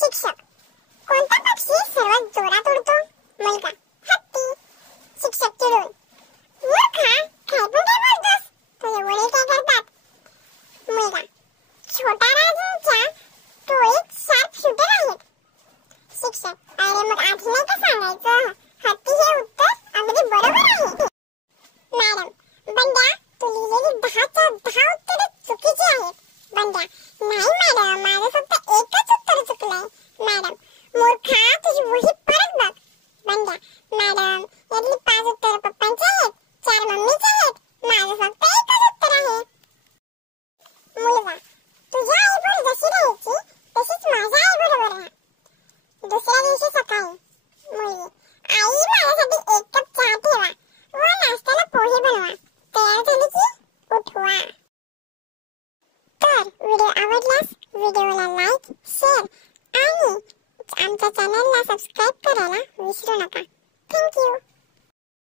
शिक्षक. कोणता पक्षी सर्वात जोरात उडतो? मुलगा. हत्ती. शिक्षक चिडून. मूर्खा, काय पण काय बोलतोस? तुझे वडील काय करतात? मुलगा. छोटा राजांच्या टोळीत शार्प शूटर आहेत. शिक्षक. अरे मग आधी नाही का सांगायचं? हत्ती हे उत्तर अगदी बरोबर आहे. मॅडम. बंड्या, तू लिहिलेली 10च्या 10 उत्तरे चुकीची आहेत. बंड्या. नाही मॅडम, माझं फक्त एकच उत्तर चुकलंय. मॅडम. मूर्खा, तुझी वही परत बघ. बंड्या. मॅडम, यातली 5 उत्तर पप्पांची आहेत, 4 मम्मीची आहेत, माझं फक्त एकच उत्तर आहे. मुलगा. तुझ्या आईबरोबर जशी राहायची तशीच माझ्या आईबरोबर राहा. दुसऱ्या दिवशी सकाळी. मुलगी. आई, माझ्यासाठी 1 कप चहा ठेवा व नाश्त्याला पोहे बनवा. तयार झाली की उठवा. तर व्हिडिओ आवडल्यास व्हिडिओला लाईक, शेअर आणि आमच्या चॅनलला सबस्क्राईब करायला विसरू नका. Thank you.